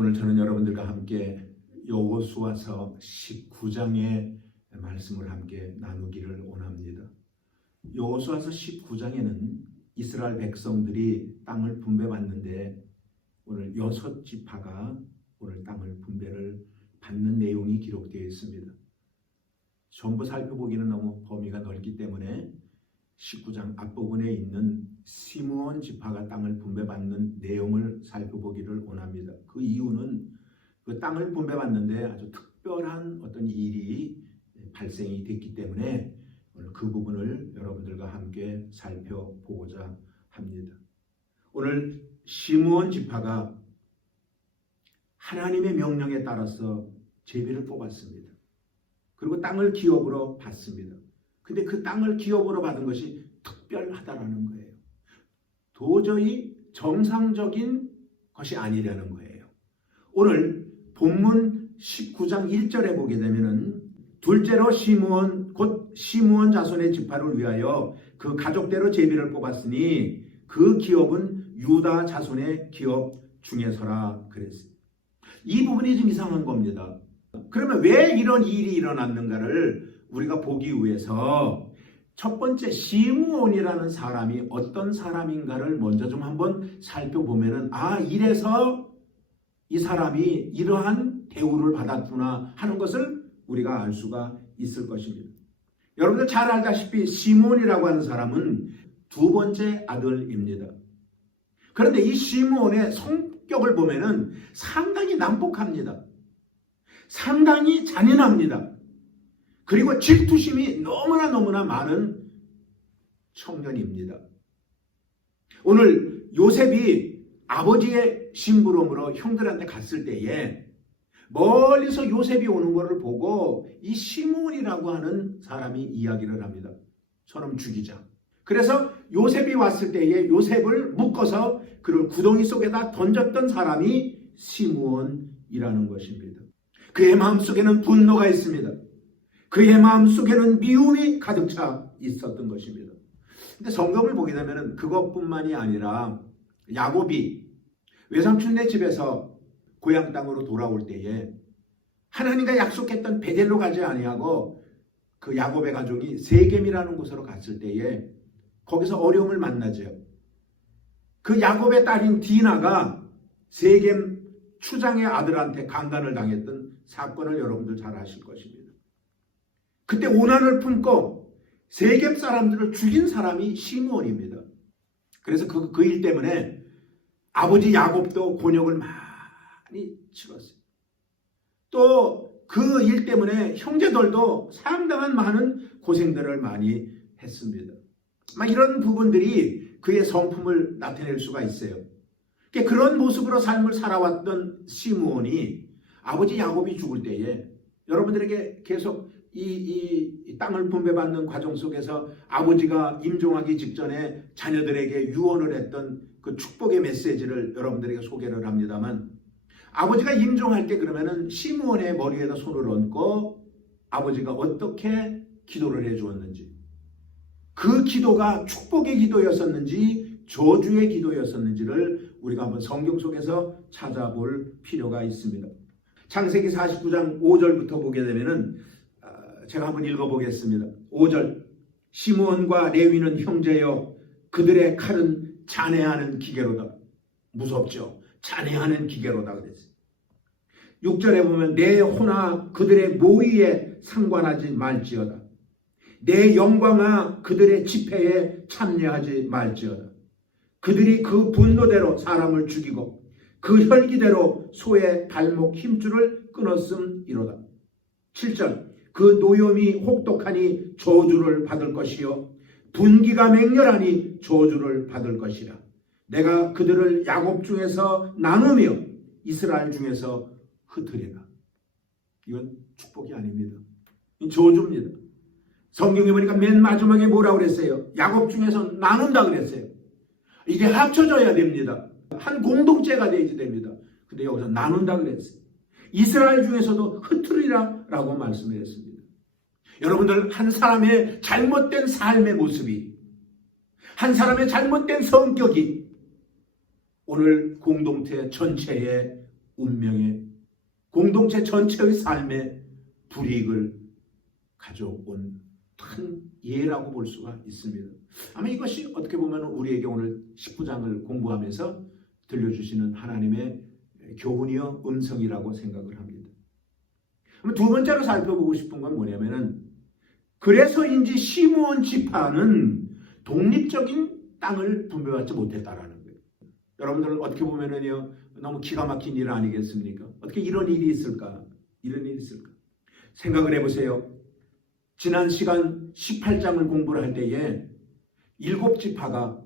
오늘 저는 여러분들과 함께 여호수아서 19장의 말씀을 함께 나누기를 원합니다. 여호수아서 19장에는 이스라엘 백성들이 땅을 분배받는데 오늘 6지파가 오늘 땅을 분배를 받는 내용이 기록되어 있습니다. 전부 살펴보기는 너무 범위가 넓기 때문에 19장 앞부분에 있는 시므온 지파가 땅을 분배받는 내용을 살펴보기를 원합니다. 그 이유는 그 땅을 분배받는데 아주 특별한 어떤 일이 발생이 됐기 때문에 오늘 그 부분을 여러분들과 함께 살펴보고자 합니다. 오늘 시므온 지파가 하나님의 명령에 따라서 제비를 뽑았습니다. 그리고 땅을 기업으로 받습니다. 근데 그 땅을 기업으로 받은 것이 특별하다라는 거예요. 도저히 정상적인 것이 아니라는 거예요. 오늘 본문 19장 1절에 보게 되면은 둘째로 시므온 곧 시므온 자손의 지파를 위하여 그 가족대로 제비를 뽑았으니 그 기업은 유다 자손의 기업 중에서라 그랬어요. 이 부분이 좀 이상한 겁니다. 그러면 왜 이런 일이 일어났는가를 우리가 보기 위해서 첫 번째 시므온이라는 사람이 어떤 사람인가를 먼저 좀 한번 살펴보면은 이래서 이 사람이 이러한 대우를 받았구나 하는 것을 우리가 알 수가 있을 것입니다. 여러분들 잘 알다시피 시므온이라고 하는 사람은 두 번째 아들입니다. 그런데 이 시므온의 성격을 보면은 상당히 난폭합니다. 상당히 잔인합니다. 그리고 질투심이 너무나 많은 청년입니다. 오늘 요셉이 아버지의 심부름으로 형들한테 갔을 때에 멀리서 요셉이 오는 것을 보고 이 시므온이라고 하는 사람이 이야기를 합니다. 저놈 죽이자. 그래서 요셉이 왔을 때에 요셉을 묶어서 그를 구덩이 속에다 던졌던 사람이 시므온이라는 것입니다. 그의 마음속에는 분노가 있습니다. 그의 마음속에는 미움이 가득 차 있었던 것입니다. 근데 성경을 보게 되면 그것뿐만이 아니라 야곱이 외삼촌네 집에서 고향 땅으로 돌아올 때에 하나님과 약속했던 베델로 가지 아니하고 그 야곱의 가족이 세겜이라는 곳으로 갔을 때에 거기서 어려움을 만나죠. 그 야곱의 딸인 디나가 세겜 추장의 아들한테 강간을 당했던 사건을 여러분들 잘 아실 것입니다. 그때 오난을 품고 세겜 사람들을 죽인 사람이 시므온입니다. 그래서 그 일 때문에 아버지 야곱도 곤욕을 많이 치렀어요. 또 그 일 때문에 형제들도 상당한 많은 고생들을 많이 했습니다. 이런 부분들이 그의 성품을 나타낼 수가 있어요. 그런 모습으로 삶을 살아왔던 시므온이 아버지 야곱이 죽을 때에 여러분들에게 계속 이 땅을 분배받는 과정 속에서 아버지가 임종하기 직전에 자녀들에게 유언을 했던 그 축복의 메시지를 여러분들에게 소개를 합니다만, 아버지가 임종할 때 그러면은 시므온의 머리에다 손을 얹고 아버지가 어떻게 기도를 해 주었는지, 그 기도가 축복의 기도였었는지 저주의 기도였었는지를 우리가 한번 성경 속에서 찾아볼 필요가 있습니다. 창세기 49장 5절부터 보게 되면은 제가 한번 읽어보겠습니다. 5절 시므온과 레위는 형제여 그들의 칼은 잔해하는 기계로다. 무섭죠? 잔해하는 기계로다 그랬어요. 6절에 보면 내 호나 그들의 모의에 상관하지 말지어다. 내 영광아 그들의 집회에 참여하지 말지어다. 그들이 그 분노대로 사람을 죽이고 그 혈기대로 소의 발목 힘줄을 끊었음이로다. 7절 그 노염이 혹독하니 저주를 받을 것이요 분기가 맹렬하니 저주를 받을 것이라. 내가 그들을 야곱 중에서 나누며 이스라엘 중에서 흩으리라. 이건 축복이 아닙니다. 이건 저주입니다. 성경에 보니까 맨 마지막에 뭐라고 그랬어요? 야곱 중에서 나눈다 그랬어요. 이게 합쳐져야 됩니다. 한 공동체가 되어야 됩니다. 근데 여기서 나눈다 그랬어요. 이스라엘 중에서도 흩으리라 라고 말씀을 했습니다. 여러분들, 한 사람의 잘못된 삶의 모습이, 한 사람의 잘못된 성격이 오늘 공동체 전체에 운명의 공동체 전체의 삶에 불이익을 가져온 큰 예라고 볼 수가 있습니다. 아마 이것이 어떻게 보면 우리에게 오늘 19장을 공부하면서 들려주시는 하나님의 교훈이요 음성이라고 생각을 합니다. 두 번째로 살펴보고 싶은 건 뭐냐면은 그래서인지 시므온 지파는 독립적인 땅을 분배받지 못했다라는 거예요. 여러분들 어떻게 보면은요 너무 기가 막힌 일 아니겠습니까? 어떻게 이런 일이 있을까? 이런 일이 있을까? 생각을 해보세요. 지난 시간 18장을 공부를 할 때에 7지파가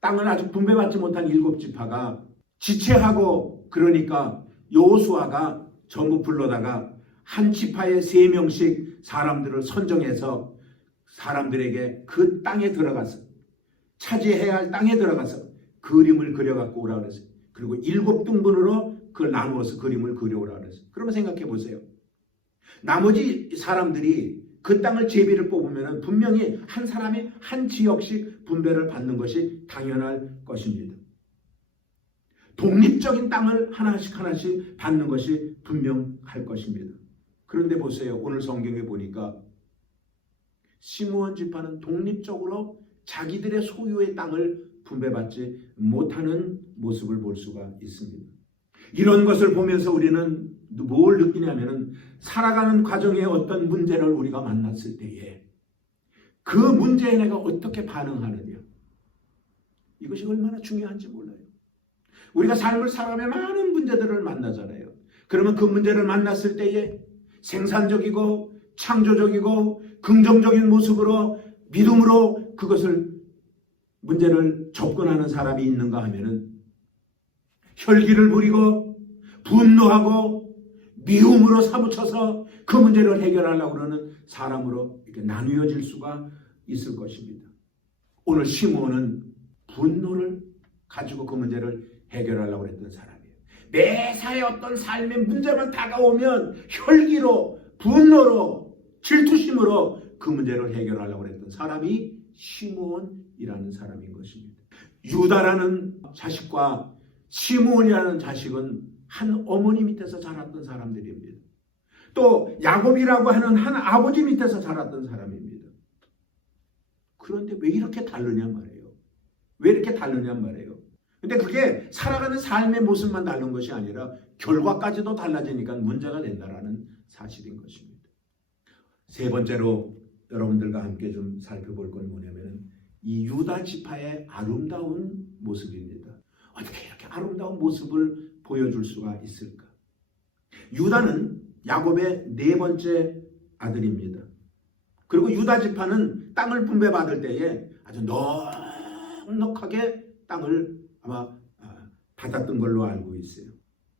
땅을 아직 분배받지 못한 7지파가 지체하고 그러니까 여호수아가 전부 불러다가 한 지파에 3명씩 사람들을 선정해서 사람들에게 그 땅에 들어가서 차지해야 할 땅에 들어가서 그림을 그려갖고 오라 그랬어요. 그리고 7등분으로 그걸 나누어서 그림을 그려오라 그랬어요. 그러면 생각해 보세요. 나머지 사람들이 그 땅을 제비를 뽑으면 분명히 한 사람이 한 지역씩 분배를 받는 것이 당연할 것입니다. 독립적인 땅을 하나씩 받는 것이 분명할 것입니다. 그런데 보세요. 오늘 성경에 보니까 시므온 지파는 독립적으로 자기들의 소유의 땅을 분배받지 못하는 모습을 볼 수가 있습니다. 이런 것을 보면서 우리는 뭘 느끼냐면은 살아가는 과정에 어떤 문제를 우리가 만났을 때에 그 문제에 내가 어떻게 반응하느냐 이것이 얼마나 중요한지 몰라요. 우리가 삶을 살아가며 많은 문제들을 만나잖아요. 그러면 그 문제를 만났을 때에 생산적이고 창조적이고 긍정적인 모습으로 믿음으로 그것을 문제를 접근하는 사람이 있는가 하면은 혈기를 부리고 분노하고 미움으로 사무쳐서 그 문제를 해결하려고 그러는 사람으로 이렇게 나누어질 수가 있을 것입니다. 오늘 시므온은 분노를 가지고 그 문제를 해결하려고 했던 사람이에요. 매사에 어떤 삶의 문제만 다가오면 혈기로 분노로 질투심으로 그 문제를 해결하려고 했던 사람이 시므온이라는 사람인 것입니다. 유다라는 자식과 시므온이라는 자식은 한 어머니 밑에서 자랐던 사람들입니다. 또 야곱이라고 하는 한 아버지 밑에서 자랐던 사람입니다. 그런데 왜 이렇게 다르냐 말이에요. 왜 이렇게 다르냐 말이에요. 근데 그게 살아가는 삶의 모습만 다른 것이 아니라 결과까지도 달라지니까 문제가 된다라는 사실인 것입니다. 세 번째로 여러분들과 함께 좀 살펴볼 건 뭐냐면 이 유다 지파의 아름다운 모습입니다. 어떻게 이렇게 아름다운 모습을 보여줄 수가 있을까? 유다는 야곱의 4번째 아들입니다. 그리고 유다 지파는 땅을 분배받을 때에 아주 넉넉하게 땅을 아마 받았던 걸로 알고 있어요.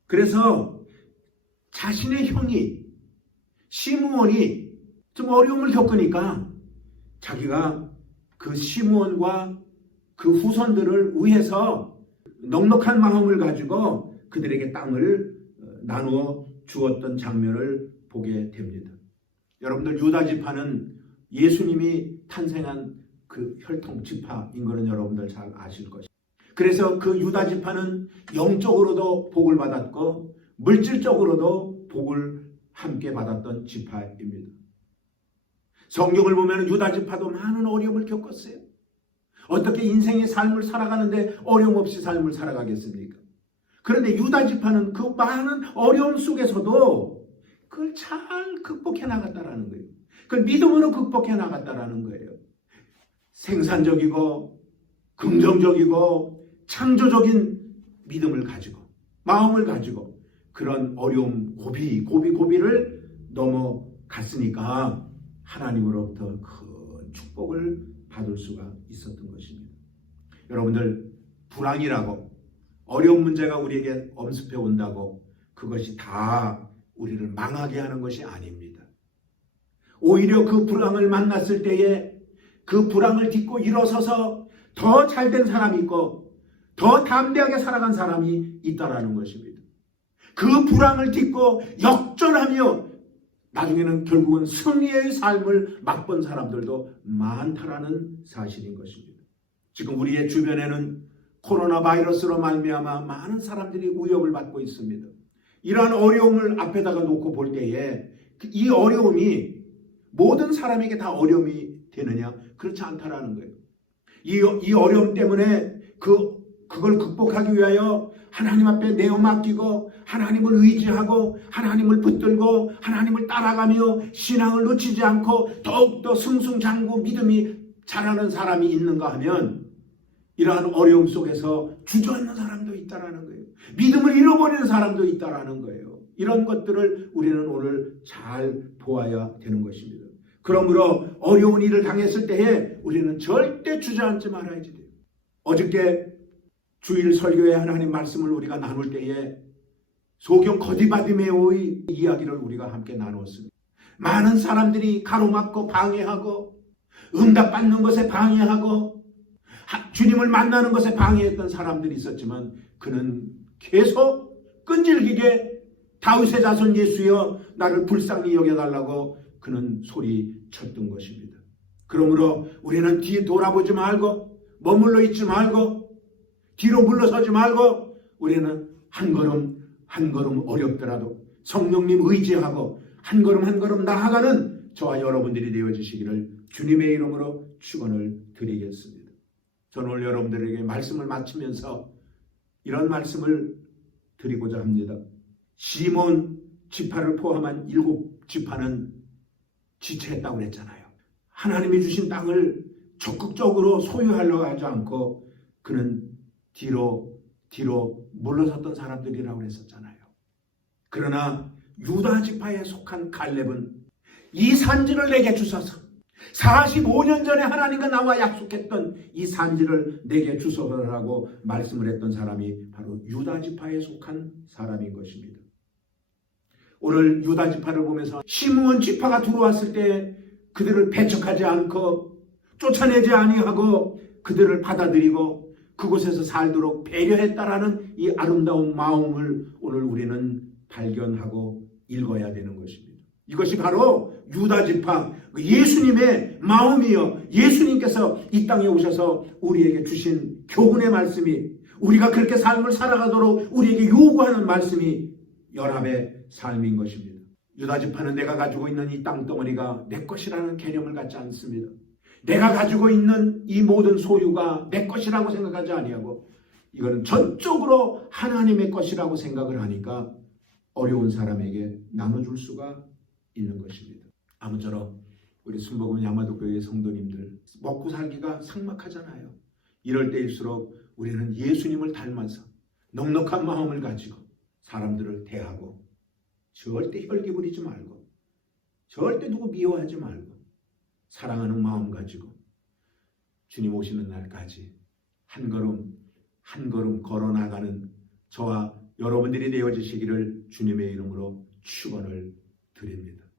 그래서 자신의 형이 시므온이 좀 어려움을 겪으니까 자기가 그 시므온과 그 후손들을 위해서 넉넉한 마음을 가지고 그들에게 땅을 나누어 주었던 장면을 보게 됩니다. 여러분들 유다 지파는 예수님이 탄생한 그 혈통 지파인 것은 여러분들 잘 아실 것입니다. 그래서 그 유다 지파는 영적으로도 복을 받았고 물질적으로도 복을 함께 받았던 지파입니다. 성경을 보면 유다 지파도 많은 어려움을 겪었어요. 어떻게 인생의 삶을 살아가는데 어려움 없이 삶을 살아가겠습니까? 그런데 유다 지파는 그 많은 어려움 속에서도 그걸 잘 극복해 나갔다라는 거예요. 그걸 믿음으로 극복해 나갔다라는 거예요. 생산적이고 긍정적이고 창조적인 믿음을 가지고 마음을 가지고 그런 어려움 고비를 넘어갔으니까 하나님으로부터 큰 축복을 받을 수가 있었던 것입니다. 여러분들 불황이라고 어려운 문제가 우리에게 엄습해 온다고 그것이 다 우리를 망하게 하는 것이 아닙니다. 오히려 그 불황을 만났을 때에 그 불황을 딛고 일어서서 더 잘된 사람이 있고 더 담대하게 살아간 사람이 있다라는 것입니다. 그 불황을 딛고 역전하며 나중에는 결국은 승리의 삶을 맛본 사람들도 많다라는 사실인 것입니다. 지금 우리의 주변에는 코로나 바이러스로 말미암아 많은 사람들이 위협을 받고 있습니다. 이러한 어려움을 앞에다가 놓고 볼 때에 이 어려움이 모든 사람에게 다 어려움이 되느냐? 그렇지 않다라는 거예요. 이 어려움 때문에 그걸 극복하기 위하여 하나님 앞에 내어 맡기고 하나님을 의지하고 하나님을 붙들고 하나님을 따라가며 신앙을 놓치지 않고 더욱더 승승장구 믿음이 자라는 사람이 있는가 하면 이러한 어려움 속에서 주저앉는 사람도 있다라는 거예요. 믿음을 잃어버리는 사람도 있다라는 거예요. 이런 것들을 우리는 오늘 잘 보아야 되는 것입니다. 그러므로 어려운 일을 당했을 때에 우리는 절대 주저앉지 말아야지 돼요. 어저께 주일 설교에 하나님 말씀을 우리가 나눌 때에 소경 거디바디메오의 이야기를 우리가 함께 나누었습니다. 많은 사람들이 가로막고 방해하고 응답받는 것에 방해하고 주님을 만나는 것에 방해했던 사람들이 있었지만 그는 계속 끈질기게 다윗의 자손 예수여 나를 불쌍히 여겨달라고 그는 소리쳤던 것입니다. 그러므로 우리는 뒤에 돌아보지 말고 머물러 있지 말고 뒤로 물러서지 말고 우리는 한 걸음 한 걸음 어렵더라도 성령님 의지하고 한 걸음 한 걸음 나아가는 저와 여러분들이 되어주시기를 주님의 이름으로 축원을 드리겠습니다. 저는 오늘 여러분들에게 말씀을 마치면서 이런 말씀을 드리고자 합니다. 시몬 지파를 포함한 7지파는 지체했다고 그랬잖아요. 하나님이 주신 땅을 적극적으로 소유하려고 하지 않고 그는 뒤로 물러섰던 사람들이라고 그랬었잖아요. 그러나 유다 지파에 속한 갈렙은 이 산지를 내게 주소서 45년 전에 하나님과 나와 약속했던 이 산지를 내게 주소서라고 말씀을 했던 사람이 바로 유다 지파에 속한 사람인 것입니다. 오늘 유다 지파를 보면서 시므온 지파가 들어왔을 때 그들을 배척하지 않고 쫓아내지 아니하고 그들을 받아들이고 그곳에서 살도록 배려했다라는 이 아름다운 마음을 오늘 우리는 발견하고 읽어야 되는 것입니다. 이것이 바로 유다 지파 예수님의 마음이요. 예수님께서 이 땅에 오셔서 우리에게 주신 교훈의 말씀이 우리가 그렇게 삶을 살아가도록 우리에게 요구하는 말씀이 연합의 삶인 것입니다. 유다 지파는 내가 가지고 있는 이 땅덩어리가 내 것이라는 개념을 갖지 않습니다. 내가 가지고 있는 이 모든 소유가 내 것이라고 생각하지 아니하고 이거는 전적으로 하나님의 것이라고 생각을 하니까 어려운 사람에게 나눠줄 수가 있는 것입니다. 아무쪼록 우리 순복음 야마도교회 성도님들 먹고 살기가 삭막하잖아요. 이럴 때일수록 우리는 예수님을 닮아서 넉넉한 마음을 가지고 사람들을 대하고 절대 혈기 부리지 말고 절대 누구 미워하지 말고 사랑하는 마음 가지고 주님 오시는 날까지 한 걸음 한 걸음 걸어 나가는 저와 여러분들이 되어지시기를 주님의 이름으로 축원을 드립니다.